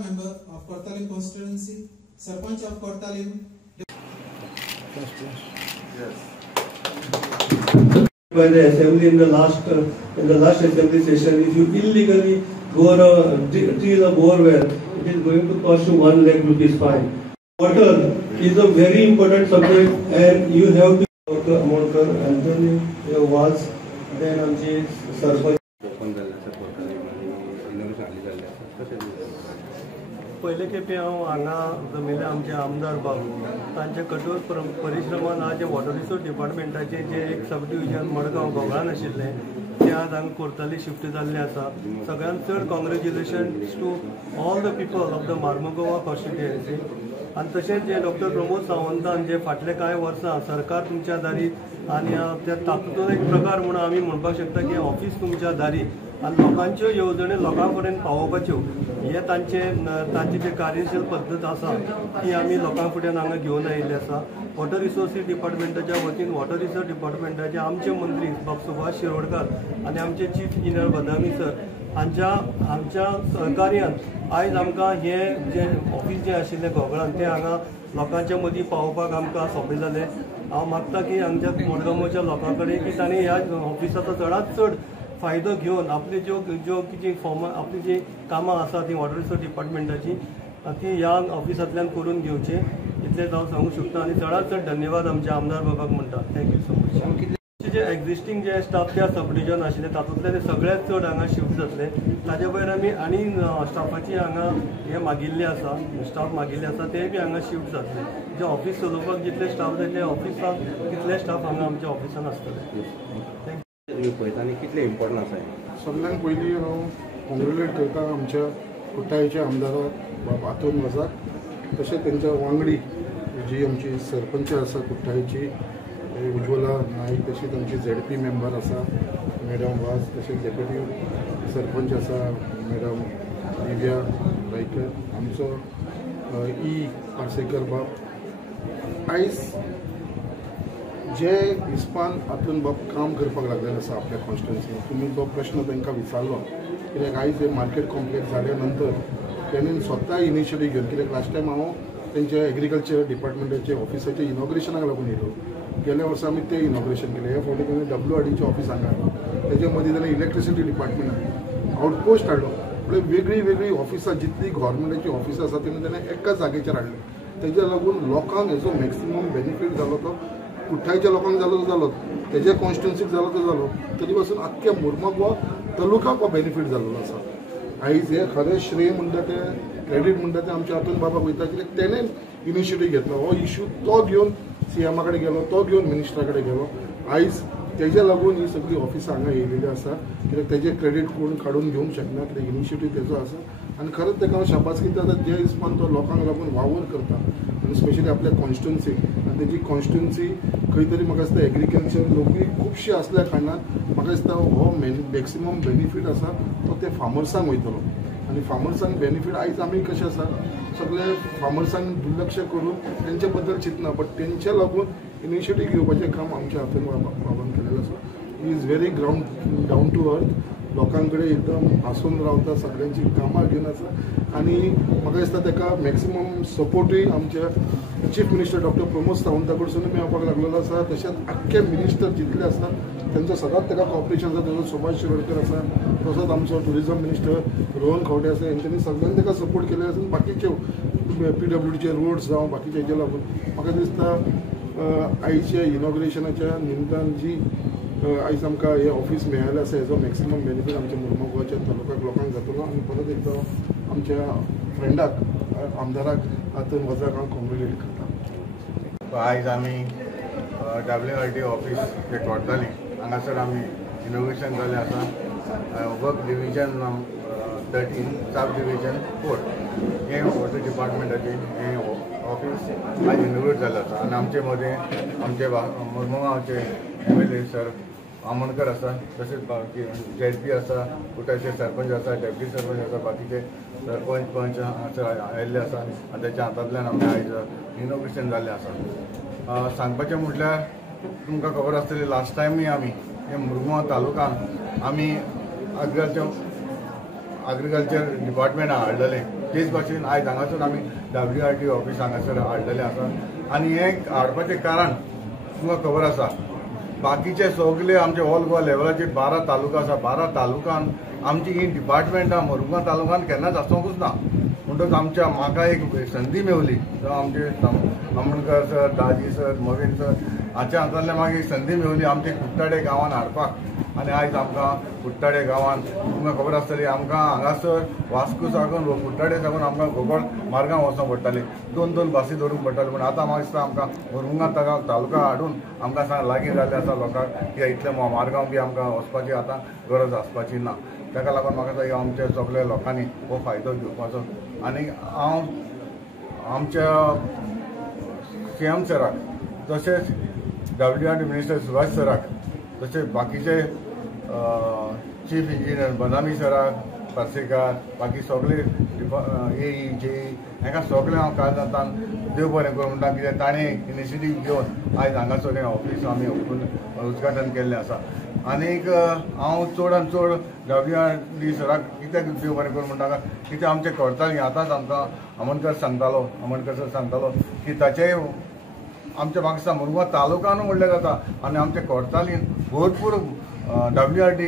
member of Kortalim constituency, Sarpanch of Kortalim. Yes. By the assembly in the last assembly session, if you illegally go around till a bore well, it is going to cost you 1 lakh rupees fine. Water is a very important subject, and you have to Amolkar, Anthony, was then आमचे सरपंच पहिले खेपे हांगा जमिल्ले आमचे आमदार बाबू तांचे कठोर परिश्रमान आज वॉटर रिसोर्स डिपार्टमेंटाचे जे एक सब डिव्हिजन मडगांव गोंगळान आशिल्ले ते आज हांगा कोर्ताली शिफ्ट जाल्ले आसा. सगळ्यांत चड congratulations to all the people of the Mormugao constituency. आणि तशेंच जे डॉक्टर प्रमोद सावंतान जे फाटले कांय वर्सां सरकार तुमच्या दारी आनी तातूंतलो एक प्रकार म्हणून आमी म्हणपाक शकता की ऑफिस तुमच्या दारी आनी लोकांच्यो येवजण्यो लोकां पर्यंत पावोवपाच्यो हे तांचे जे कार्यशील पद्दत आसा ती आमी लोकां फुड्यान हांगा घेवन आयिल्ले आसा. वॉटर रिसोर्सीस डिपार्टमेंटाच्या वतीन वॉटर रिसोर्स डिपार्टमेंटाचे आमचे मंत्री बाब सुभाष शिरोडकर आनी आमचे चीफ इंजिनियर बदामी सर हांच्या सहकार्यान आयज आमकां हे जे ऑफिस जे आशिल्लें गोगळान ते हांगा लोकांच्या मदीं पावोवपाक आमकां सोंपें जालें. हांव मागता की हांगच्या मडगांवच्या लोकां कडेन की तांणी ह्या ऑफिसाचो चडांत चड फायदो घेवन आपली ज्यो जी आपली जी कामां आसा ती वॉटर रिसोर्स डिपार्टमेंटाची ती ह्या ऑफिसांतल्यान करून घेवचे इतलेंच हांव सांगूंक शकता. आनी चडांत चड धन्यवाद आमच्या आमदार बाबाक म्हणटा. Thank you so much. जे एक्झिस्टींग जे स्टाफ त्या सब डिव्हिजन आशिल्ले तातूंतले ते सगळ्यात चड हांगा शिफ्ट जातले. ताजे भायर आमी आनी स्टाफाची हांगा हे मागिल्ले आसा स्टाफ मागिल्ले आसा ते बी हांगा शिफ्ट जातले. जे ऑफिस चलोवपाक जितले स्टाफ जाय ते ऑफिसाक तितले स्टाफ हांगा आमच्या ऑफिसान आसतले. थँक्यू. पळयतानी कितले इम्पॉर्टंट आसा. सगळ्यांत पयलीं हांव कॉंग्रेच्युलेट करता आमच्या कुट्टाळेच्या आमदाराक हातून वचाक तशेंच तेंच्या वांगडी जी आमची सरपंच आसा कुट्टाळेची उज्वला नाईक तशीच आमची ZP मेंबर आसा मॅडम वाज तशेंच डेप्युटी सरपंच आसा मॅडम दिव्या रायकर आमचो पार्सेकर बाब आयज जे हिस्पान हातून बाब काम करपाक लागलेले आसा आपल्या कॉन्स्टिट्युएन्सीन. तुमी तो प्रश्न तांकां विचारलो कित्याक आयज हे मार्केट कॉम्प्लेक्स जाल्या नंतर तेणेन स्वता इनिशिएटीव घेवन कित्याक लास्ट टायम हांव तेंच्या एग्रीकल्चर डिपार्टमेंटाचे ऑफिसाच्या इनॉग्रेशनाक लागून येयलो. गेल्या वर्सा आमी ते इनॉग्रेशन केलें. हे फावटी ताणें WRDचे ऑफिस हांगा तेजे मदीं ताणें इलेक्ट्रिसिटी डिपार्टमेंट आउटपोस्ट हाडलो. म्हणजे वेगळी वेगळी ऑफिसां जितली गव्हर्मेंटाची ऑफिसां आसा तेणी ताणें एकाच जागेचेर हाडले. तेज्या लागून लोकांक हेजो मॅक्सिमम बेनिफीट जालो तो कुट्टाळेच्या लोकांक जालो तेज्या कॉन्स्टिट्युएन्सीक जालो तरी पासून आख्ख्या मुर्मगांव तालुक्याक हो बेनिफीट जाल्लो आसा. आयज हे खरें श्रेय म्हणटा ते क्रेडीट म्हणटा ते आमच्या हातून बाबाक वयता कित्याक तेणें इनिशिएटीव घेतलो. हो इश्यू तो घेवन CM कडेन गेलो तो घेवन मिनिस्टरा कडेन गेलो. आयज तेज्या लागून ही सगळी ऑफिसां हांगा येयलेली आसा कित्याक तेजें क्रेडीट कोण काडून घेवंक शकना कित्याक इनिशिएटीव तेजो आसा. आनी खरेंच ताका हांव शाबासकी दिता जे हिस्पान तो लोकांक लागून वावर करता आनी स्पेशली आपल्या कॉन्स्टिट्युएन्सीक आनी तेजी कॉन्स्टिट्युएन्सी खंय तरी म्हाका दिसता एग्रीकल्चर लोकूय खुबशे आसल्या कारणान म्हाका दिसता हो मॅक्सिमम बेनिफीट आसा तो ते फार्मर्सांक वयतलो. आनी फार्मर्सांक बेनिफीट आयज आमी कशें आसा सगळे फार्मर्सांक दुर्लक्ष करून तेंचे बद्दल चिंतना बट तेंच्या लागून इनिशिएटीव घेवपाचें काम आमच्या हातून बाबान केलेलें आसा. He is very down to earth. लोकां कडेन एकदम हांसून रावता सगळ्यांची कामां घेवन आसा आनी म्हाका दिसता ताका मॅक्सिमम सपोर्टूय आमच्या चीफ मिनिस्टर डॉक्टर प्रमोद सावंता कडसून मेळपाक लागलेलो आसा. तशेंच आख्खे मिनिस्टर जितले आसा तेंचो सदांच ताका कॉपरेशन आसा. तेजो सुभाष शिरोडकर आसा तसोच आमचो टुरिझम मिनिस्टर रोहन खंवटे आसा हेंच्यांनी सगळ्यांनी ताका सपोर्ट केले आसा. बाकीच्यो PWDचे रोड्स जावं बाकीचे हेजे लागून म्हाका दिसता आयच्या इनॉग्रेशनाच्या निमतान जी आयज आमकां हे ऑफिस मेळ्ळेलें आसा हेजो मॅक्सिमम बेनिफीट आमच्या मुर्मगांवच्या तालुक्याक लोकांक जातलो. आनी परत एकदां आमच्या फ्रेंडाक आमदाराक हातून वचाक हांव कॉंग्रेच्युलेट करता. आयज आमी WRD ऑफिस जे कोर्ताली हांगासर आमी इनोग्रेशन जाल्लें आसा. वर्क डिव्हिजन 13 सब डिव्हिजन 4 हे वॉटर डिपार्टमेंटाचे हे ऑफिस आज इनोग्रेट जाल्लें आसा. आनी आमचे मदें आमचे मुर्मगांवचे MLA सर आमोणकर आसा तशेंच बाकी ZP आसा कुट्टाळेचे सरपंच आसा डेप्युटी सरपंच आसा बाकीचे सरपंच आयिल्ले आसा आनी तेच्या हातांतल्यान आमी आयज इनोग्रेशन जाल्लें आसा. सांगपाचें म्हटल्यार तुमकां खबर आसतली लास्ट टायमूय आमी हे मुर्मगांव तालुक्यान आमी एग्रीकल्चर डिपार्टमेंट हाडलेले तेच भाशेन आयज हांगासर आमी WRD ऑफिस हांगासर हाडलेले आसा आनी हे हाडपाचें कारण तुमकां खबर आसा बाकीचे सगळे आमचे ऑल गोवा लेवलाचेर 12 तालुका आसा 12 तालुकान आमची ही डिपार्टमेंटां मुरुगांव तालुकान केन्नाच आसोंकूच ना म्हणटच आमच्या म्हाका एक संदी मेवली आमचे आमोणकर सर दाजी सर मोवीन सर हाच्या हातांतल्यान म्हाका एक संदी मेवली आमचे कुट्टाडे गांवांत हाडपाक आनी आयज आमकां कुट्टाडे गांवांत तुमकां खबर आसतली आमकां हांगासर वास्को साकून कुट्टाडे साकून आमकां गोगोळ मार्गांव वचूंक पडटाली 2-2 बासी धरूंक पडटाली पूण आतां म्हाका दिसता आमकां मुरुगांव तालुका हाडून आमकां सांग लागीं जाल्लें आसा लोकांक की इतले मार्गांव बी आमकां वचपाची आतां गरज आसपाची ना ताका लागून म्हाका दिसता आमच्या सगळ्या लोकांनी हो फायदो घेवपाचो आनी हांव आमच्या CM सराक तशेंच WRD मिनिस्टर सुभाष सराक तशेंच बाकीचे चीफ इंजिनियर बदामी सराक पार्सेकार बाकी सगळे AE JE हांकां सगळे हांव काळजांतल्यान देव बरें करूं म्हणटा कित्याक ताणें इनिशिएटीव घेवन आयज हांगासर हें ऑफिस आमी उद्घाटन केल्लें आसा आनीक हांव चडांत चड WRD सराक कित्याक देव बरें करूं म्हणटा कित्याक आमचें करतालीं आतांच आमकां अमनकर सर सांगतालो की ताचेय आमच्या म्हाका मुरुगांव तालुकानूय म्हणलें जाता आनी आमच्या कोर्तालीन भरपूर WRD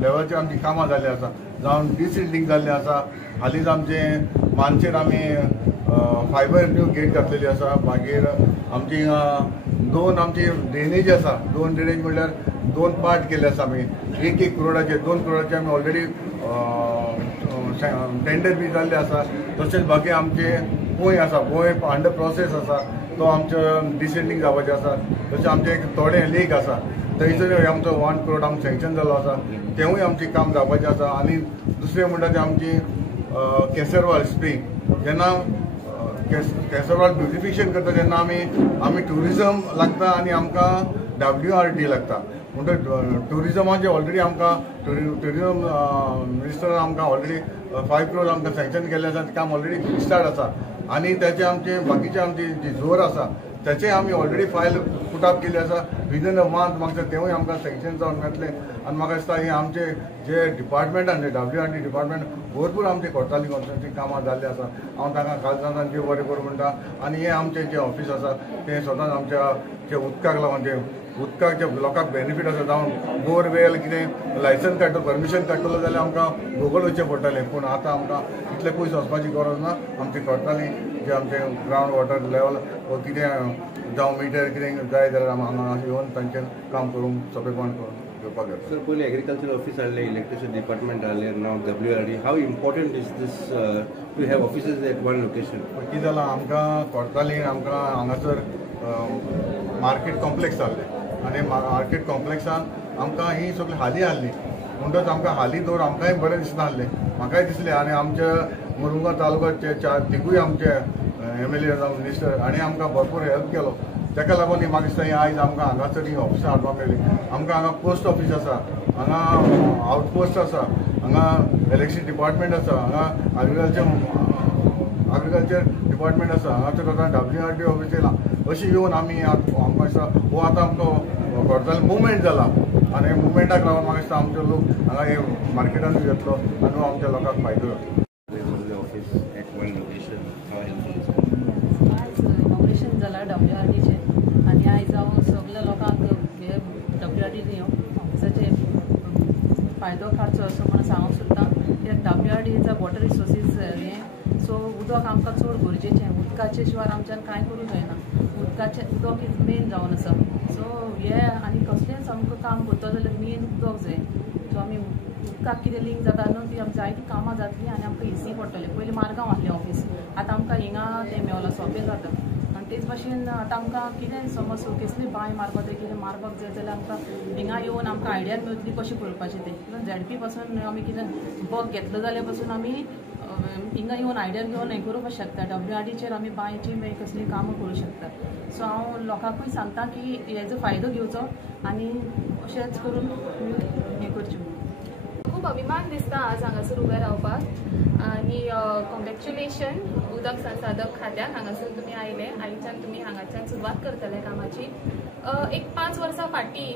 लेवलचेर आमची कामां जाल्लीं आसा जावन डिसिल्डिंग जाल्लें आसा हालींच आमचे मानशेर आमी फायबर न्यू गेट घातलेली आसा मागीर आमची दोन आमची ड्रेनेज आसा 2 ड्रेनेज म्हणल्यार 2 पार्ट केले आसा आमी 1 करोडाचे 2 करोडाचे आमी ऑलरेडी टेंडर बी जाल्ले आसा तशेंच बाकी आमचे गोंय आसा गोंय अंडर प्रोसेस आसा तो आमचो डिसेंडिंग जावपाचें आसा तशें आमचें एक थोडें लेक आसा थंयसर आमचो 1 करोड आमकां सँक्शन जालो आसा तेवूय आमचें काम जावपाचें आसा आनी दुसरें म्हणटा तें आमची केसरवाल स्प्रिंग जेन्ना केसरवाल ब्युटिफिकेशन करता तेन्ना आमी ट्युरिजम लागता आनी आमकां WRD लागता म्हणटच ट्युरिजमाचें ऑलरेडी आमकां ट्युरिजम मिनिस्टरान आमकां ऑलरेडी 5 करोड आमकां सँक्शन केल्लें आसा तें काम ऑलरेडी स्टार्ट आसा आनी तेचे आमचे बाकीचे आमची जी जोर आसा तेचे आमी ऑलरेडी फायल पुटअप केली आसा विदीन अ मंथ म्हाका तेवूय आमकां सँक्शन जावन मेळटलें आनी म्हाका दिसता हे आमचे जे डिपार्टमेंटान जे WRD डिपार्टमेंट भरपूर आमचे कोर्ताली कॉन्स्टिट्युन्सी कामां जाल्लीं आसा हांव तांकां काळजांतल्यान देव बरें करूं म्हणटा आनी हे आमचे जे ऑफिस आसा तें स्वताच आमच्या जे उदकाक लागून जे उदकाचे लोकांक बेनिफीट आसा जावन बोरवेल कितें लायसन्स काडटलो परमिशन काडटलो जाल्यार आमकां गोगोळ वयचें पडटलें पूण आतां आमकां इतले पयस वचपाची गरज ना आमची कोर्ताली जे आमचे ग्रावंड वॉटर लेवल वा कितें जावं मिटर कितें जाय जाल्यार हांगा येवन तांचें काम करूंक सोंपेपण करून घेवपाक जाता. सर पयलीं एग्रीकल्चर ऑफिस हाडलें इलेक्ट्रिसिटी डिपार्टमेंट हाडलें नाव WRD how important is this to have offices at one location. कितें जालां आमकां कोर्तालीन आमकां हांगासर मार्केट कॉम्प्लेक्स जाल्लें आनी मार्केट कॉम्प्लेक्सान आमकां ही सगळी हाली हाडली म्हणटच आमकां हाली दवर आमकांय बरें दिसना आसलें म्हाकाय दिसलें आनी आमच्या मुरुगांव तालुक्याचे 4 आमचे MLA जावं मिनिस्टर हांणी आमकां भरपूर हेल्प केलो ताका लागून म्हाका दिसता आयज आमकां हांगासर ही ऑफिसां हाडपाक मेळ्ळी आमकां हांगा पोस्ट ऑफिस आसा हांगा आउटपोस्ट आसा हांगा इलेक्ट्रिसिटी डिपार्टमेंट आसा हांगा एग्रीकल्चर डिपार्टमेंट आसा हांगासर आतां WRD ऑफिस येयलां अशी येवन आमी आमकां दिसता हो आतां आमकां कोर्ताल मुवमेंट जाला आनी मुवमेंटाक लागून म्हाका दिसता आमचे लोक हांगा हे मार्केटान येतलो आनी आमच्या लोकांक फायदो जातलो. इनॉग्रेशन जाला WRDचें आनी आयज हांव सगळ्या लोकांक हे WRD ऑफिसाचे फायदो काडचो असो म्हण सांगूंक सोदता कित्याक WRD is a water resources हें सो उदक आमकां चड गरजेचें उदकाचे शिवाय आमच्यान कांय करूंक जायना उदक इज मेन जावन आसा सो हे आनी कसलेंच आमकां काम करता जाल्यार मेन उदक जाय सो आमी उदकाक कितें लिंक जाता न्हू ती आमची जायती कामां जातली आनी आमकां इजी पडटलें पयलीं मार्गांव आहलें ऑफिस आतां आमकां हिंगा तें मेवलां सोंपें जाता आनी तेच भाशेन आतां आमकां कितें समज कसली बांय मारपाक जाय कितें मारपाक जाय जाल्यार आमकां हिंगा येवन आमकां आयडिया मेळटली कशें करपाचें तें इवन ZP पासून आमी कितें बग घेतलो जाल्यार पासून आमी हिंगा येवन आयडिया घेवन हें करूंक शकता WRDचेर आमी बांयची मागीर कसली कामां करूं शकता सो हांव लोकांकूय सांगता की हेजो फायदो घेवचो आनी अशेंच करून हें करचें. खूब अभिमान दिसता आज हांगासर उबें रावपाक आनी कॉंग्रॅच्युलेशन उदक संसाधक खात्याक हांगासर तुमी आयले आयच्यान तुमी हांगाच्यान सुरवात करतले कामाची. एक 5 वर्सां फाटीं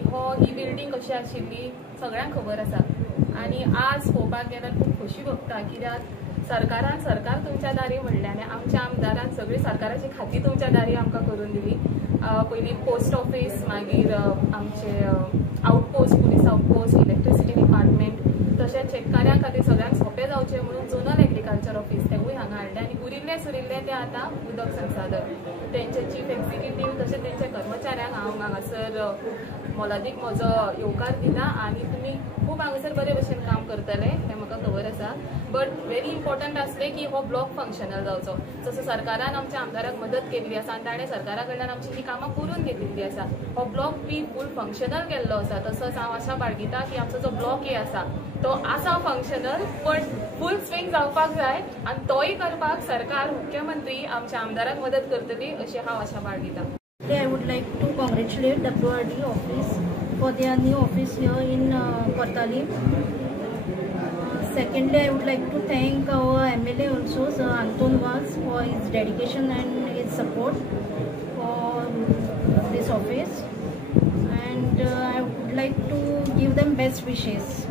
ही बिल्डींग कशी आशिल्ली सगळ्यांक खबर आसा आणि आज पळोवपाक गेल्यार खूब खोशी भोगता, कित्याक सरकार तुमच्या दारी म्हणलें आनी आमच्या आमदारान सगळी सरकाराची खाती तुमच्या दारी आमकां करून दिली. पयलीं पोस्ट ऑफिस, मागीर आमचे outpost, police outpost, electricity department, तशेंच शेतकाऱ्यां खातीर सगळ्यांक सोंपें जावचें म्हणून झोनल एग्रीकल्चर ऑफिस तेवूय हांगा हाडलें आनी उरिल्ले सुरिल्ले ते आतां उदक संसाधन तेंचे चीफ एक्झिक्युटीव तशेंच तेंच्या कर्मचाऱ्यांक हांव हांगासर मोलादीक म्हजो येवकार दिता आनी तुमी खूब हांगासर बरे भशेन काम करतले हें म्हाका खबर आसा. बट व्हेरी इम्पॉर्टंट आसलें की हो ब्लॉक फंक्शनल जावचो. जसो सरकारान आमच्या आमदाराक मदत केल्ली आसा आनी ताणें सरकारा कडल्यान आमची ही कामां करून घेतिल्ली आसा. हो ब्लॉक बी फूल फंक्शनल केल्लो आसा. तसोच हांव आशा बाळगिता की आमचो जो ब्लॉक ए आसा तो आसा फंक्शनल पण फूल स्विंग जावपाक जाय आनी तोय करपाक सरकार, मुख्यमंत्री आमच्या आमदाराक मदत करतली अशी हांव आशा बाळगिता. I would like to congratulate WRD office for their new office here in Kortali. Secondly, I would like to thank our MLA also, Sir Anton Vaz, for his dedication and his support for this office. And I would like to give them best wishes.